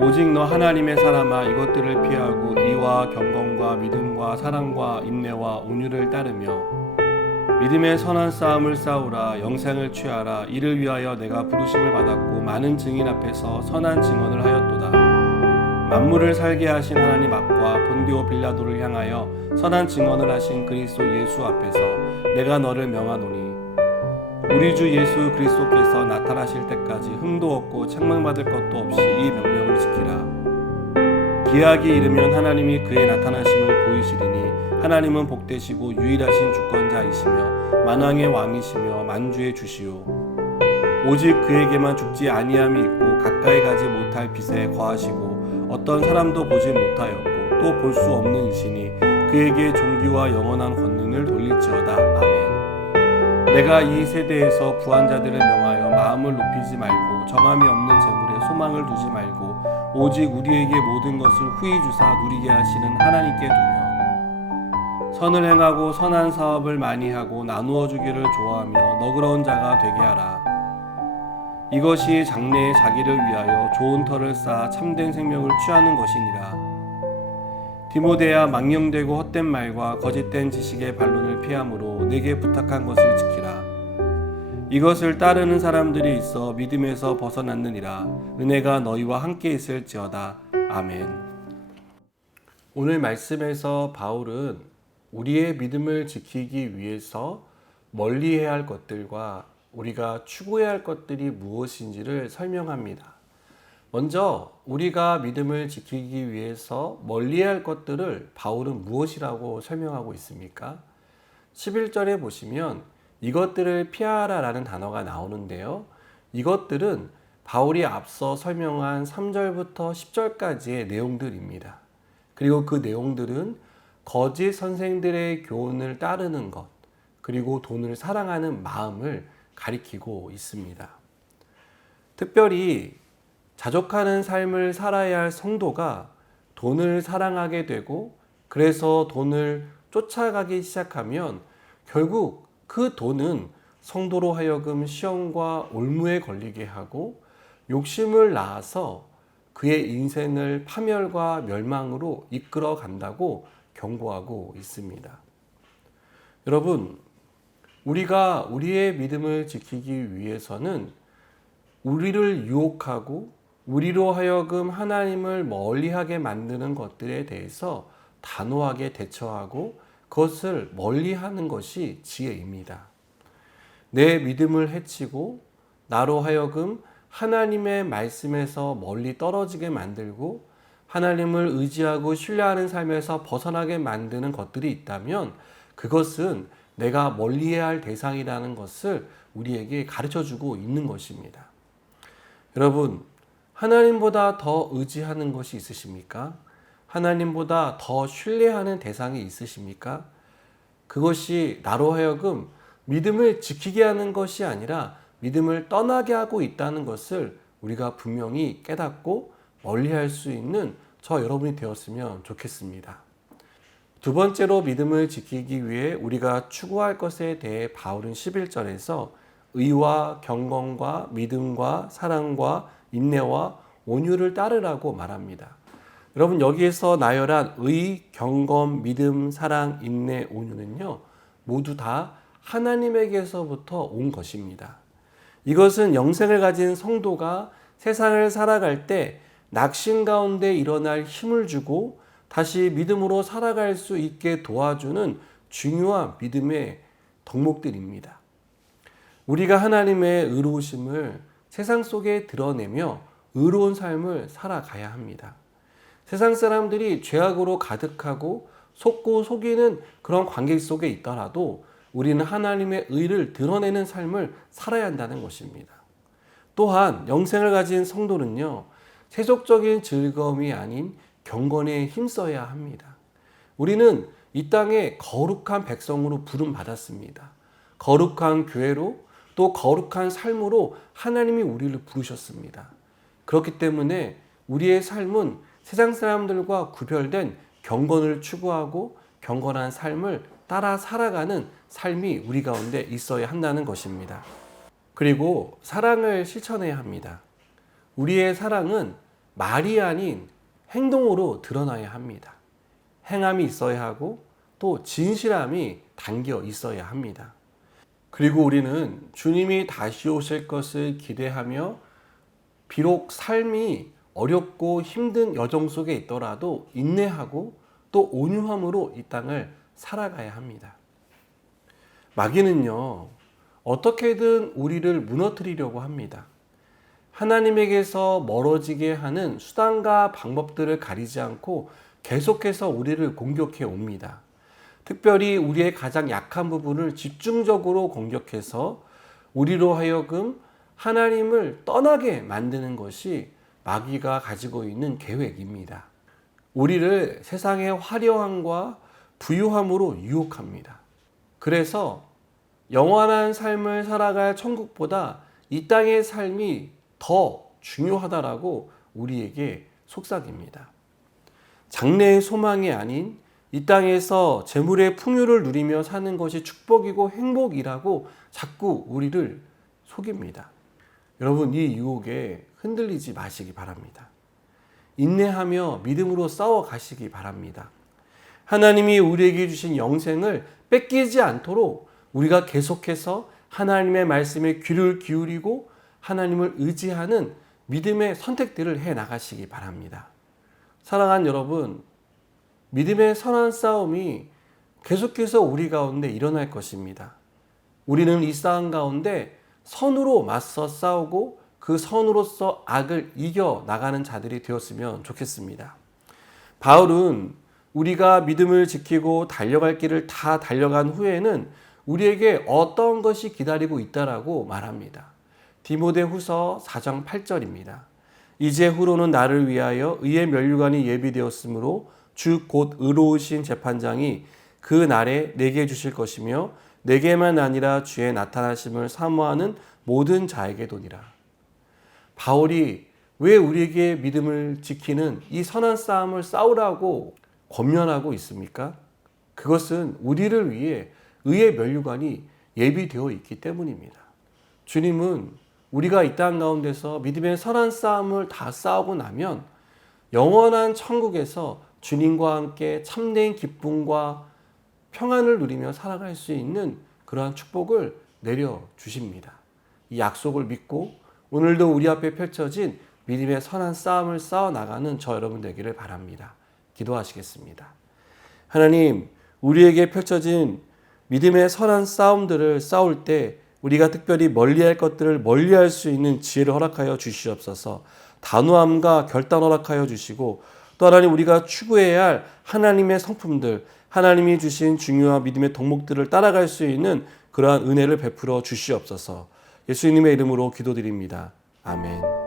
오직 너 하나님의 사람아, 이것들을 피하고 의와 경건과 믿음과 사랑과 인내와 온유를 따르며 믿음의 선한 싸움을 싸우라. 영생을 취하라. 이를 위하여 내가 부르심을 받았고 많은 증인 앞에서 선한 증언을 하였도다. 만물을 살게 하신 하나님 앞과 본디오 빌라도를 향하여 선한 증언을 하신 그리스도 예수 앞에서 내가 너를 명하노니 우리 주 예수 그리스도께서 나타나실 때까지 흠도 없고 책망받을 것도 없이 이 명령을 지키라. 기약이 이르면 하나님이 그의 나타나심을 보이시리니 하나님은 복되시고 유일하신 주권자이시며 만왕의 왕이시며 만주의 주시오. 오직 그에게만 죽지 아니함이 있고 가까이 가지 못할 빛에 거하시고 어떤 사람도 보지 못하였고 또 볼 수 없는 이시니 그에게 존귀와 영원한 권능을 돌릴지어다. 아멘. 내가 이 세대에서 부한 자들을 명하여 마음을 높이지 말고 정함이 없는 재물에 소망을 두지 말고 오직 우리에게 모든 것을 후히 주사 누리게 하시는 하나님께 두며 선을 행하고 선한 사업을 많이 하고 나누어 주기를 좋아하며 너그러운 자가 되게 하라. 이것이 장래에 자기를 위하여 좋은 터를 쌓아 참된 생명을 취하는 것이니라. 디모데야, 망령되고 헛된 말과 거짓된 지식의 반론을 피함으로 내게 부탁한 것을 지키라. 이것을 따르는 사람들이 있어 믿음에서 벗어났느니라. 은혜가 너희와 함께 있을지어다. 아멘. 오늘 말씀에서 바울은 우리의 믿음을 지키기 위해서 멀리해야 할 것들과 우리가 추구해야 할 것들이 무엇인지를 설명합니다. 먼저 우리가 믿음을 지키기 위해서 멀리해야 할 것들을 바울은 무엇이라고 설명하고 있습니까? 11절에 보시면 이것들을 피하라 라는 단어가 나오는데요. 이것들은 바울이 앞서 설명한 3절부터 10절까지의 내용들입니다. 그리고 그 내용들은 거짓 선생들의 교훈을 따르는 것, 그리고 돈을 사랑하는 마음을 가리키고 있습니다. 특별히 자족하는 삶을 살아야 할 성도가 돈을 사랑하게 되고 그래서 돈을 쫓아가기 시작하면 결국 그 돈은 성도로 하여금 시험과 올무에 걸리게 하고 욕심을 낳아서 그의 인생을 파멸과 멸망으로 이끌어 간다고 경고하고 있습니다. 여러분, 우리가 우리의 믿음을 지키기 위해서는 우리를 유혹하고 우리로 하여금 하나님을 멀리하게 만드는 것들에 대해서 단호하게 대처하고 그것을 멀리하는 것이 지혜입니다. 내 믿음을 해치고 나로 하여금 하나님의 말씀에서 멀리 떨어지게 만들고 하나님을 의지하고 신뢰하는 삶에서 벗어나게 만드는 것들이 있다면 그것은 내가 멀리해야 할 대상이라는 것을 우리에게 가르쳐주고 있는 것입니다. 여러분, 하나님보다 더 의지하는 것이 있으십니까? 하나님보다 더 신뢰하는 대상이 있으십니까? 그것이 나로 하여금 믿음을 지키게 하는 것이 아니라 믿음을 떠나게 하고 있다는 것을 우리가 분명히 깨닫고 멀리할 수 있는 저 여러분이 되었으면 좋겠습니다. 두 번째로 믿음을 지키기 위해 우리가 추구할 것에 대해 바울은 11절에서 의와 경건과 믿음과 사랑과 인내와 온유를 따르라고 말합니다. 여러분, 여기에서 나열한 의, 경건, 믿음, 사랑, 인내, 온유는요 모두 다 하나님에게서부터 온 것입니다. 이것은 영생을 가진 성도가 세상을 살아갈 때 낙심 가운데 일어날 힘을 주고 다시 믿음으로 살아갈 수 있게 도와주는 중요한 믿음의 덕목들입니다. 우리가 하나님의 의로우심을 세상 속에 드러내며 의로운 삶을 살아가야 합니다. 세상 사람들이 죄악으로 가득하고 속고 속이는 그런 관계 속에 있더라도 우리는 하나님의 의를 드러내는 삶을 살아야 한다는 것입니다. 또한 영생을 가진 성도는요, 세속적인 즐거움이 아닌 경건에 힘써야 합니다. 우리는 이 땅에 거룩한 백성으로 부름받았습니다. 거룩한 교회로 또 거룩한 삶으로 하나님이 우리를 부르셨습니다. 그렇기 때문에 우리의 삶은 세상 사람들과 구별된 경건을 추구하고 경건한 삶을 따라 살아가는 삶이 우리 가운데 있어야 한다는 것입니다. 그리고 사랑을 실천해야 합니다. 우리의 사랑은 말이 아닌 행동으로 드러나야 합니다. 행함이 있어야 하고 또 진실함이 담겨 있어야 합니다. 그리고 우리는 주님이 다시 오실 것을 기대하며 비록 삶이 어렵고 힘든 여정 속에 있더라도 인내하고 또 온유함으로 이 땅을 살아가야 합니다. 마귀는요, 어떻게든 우리를 무너뜨리려고 합니다. 하나님에게서 멀어지게 하는 수단과 방법들을 가리지 않고 계속해서 우리를 공격해 옵니다. 특별히 우리의 가장 약한 부분을 집중적으로 공격해서 우리로 하여금 하나님을 떠나게 만드는 것이 마귀가 가지고 있는 계획입니다. 우리를 세상의 화려함과 부유함으로 유혹합니다. 그래서 영원한 삶을 살아갈 천국보다 이 땅의 삶이 더 중요하다라고 우리에게 속삭입니다. 장래의 소망이 아닌 이 땅에서 재물의 풍요를 누리며 사는 것이 축복이고 행복이라고 자꾸 우리를 속입니다. 여러분, 이 유혹에 흔들리지 마시기 바랍니다. 인내하며 믿음으로 싸워 가시기 바랍니다. 하나님이 우리에게 주신 영생을 뺏기지 않도록 우리가 계속해서 하나님의 말씀에 귀를 기울이고 하나님을 의지하는 믿음의 선택들을 해 나가시기 바랍니다. 사랑하는 여러분, 믿음의 선한 싸움이 계속해서 우리 가운데 일어날 것입니다. 우리는 이 싸움 가운데 선으로 맞서 싸우고 그 선으로서 악을 이겨 나가는 자들이 되었으면 좋겠습니다. 바울은 우리가 믿음을 지키고 달려갈 길을 다 달려간 후에는 우리에게 어떤 것이 기다리고 있다라고 말합니다. 디모데후서 4장 8절입니다. 이제 후로는 나를 위하여 의의 면류관이 예비되었으므로 주 곧 의로우신 재판장이 그 날에 내게 주실 것이며 내게만 아니라 주의 나타나심을 사모하는 모든 자에게도니라. 바울이 왜 우리에게 믿음을 지키는 이 선한 싸움을 싸우라고 권면하고 있습니까? 그것은 우리를 위해 의의 면류관이 예비되어 있기 때문입니다. 주님은 우리가 이 땅 가운데서 믿음의 선한 싸움을 다 싸우고 나면 영원한 천국에서 주님과 함께 참된 기쁨과 평안을 누리며 살아갈 수 있는 그러한 축복을 내려주십니다. 이 약속을 믿고 오늘도 우리 앞에 펼쳐진 믿음의 선한 싸움을 싸워나가는 저 여러분 되기를 바랍니다. 기도하시겠습니다. 하나님, 우리에게 펼쳐진 믿음의 선한 싸움들을 싸울 때 우리가 특별히 멀리할 것들을 멀리할 수 있는 지혜를 허락하여 주시옵소서. 단호함과 결단 허락하여 주시고 또 하나님, 우리가 추구해야 할 하나님의 성품들, 하나님이 주신 중요한 믿음의 덕목들을 따라갈 수 있는 그러한 은혜를 베풀어 주시옵소서. 예수님의 이름으로 기도드립니다. 아멘.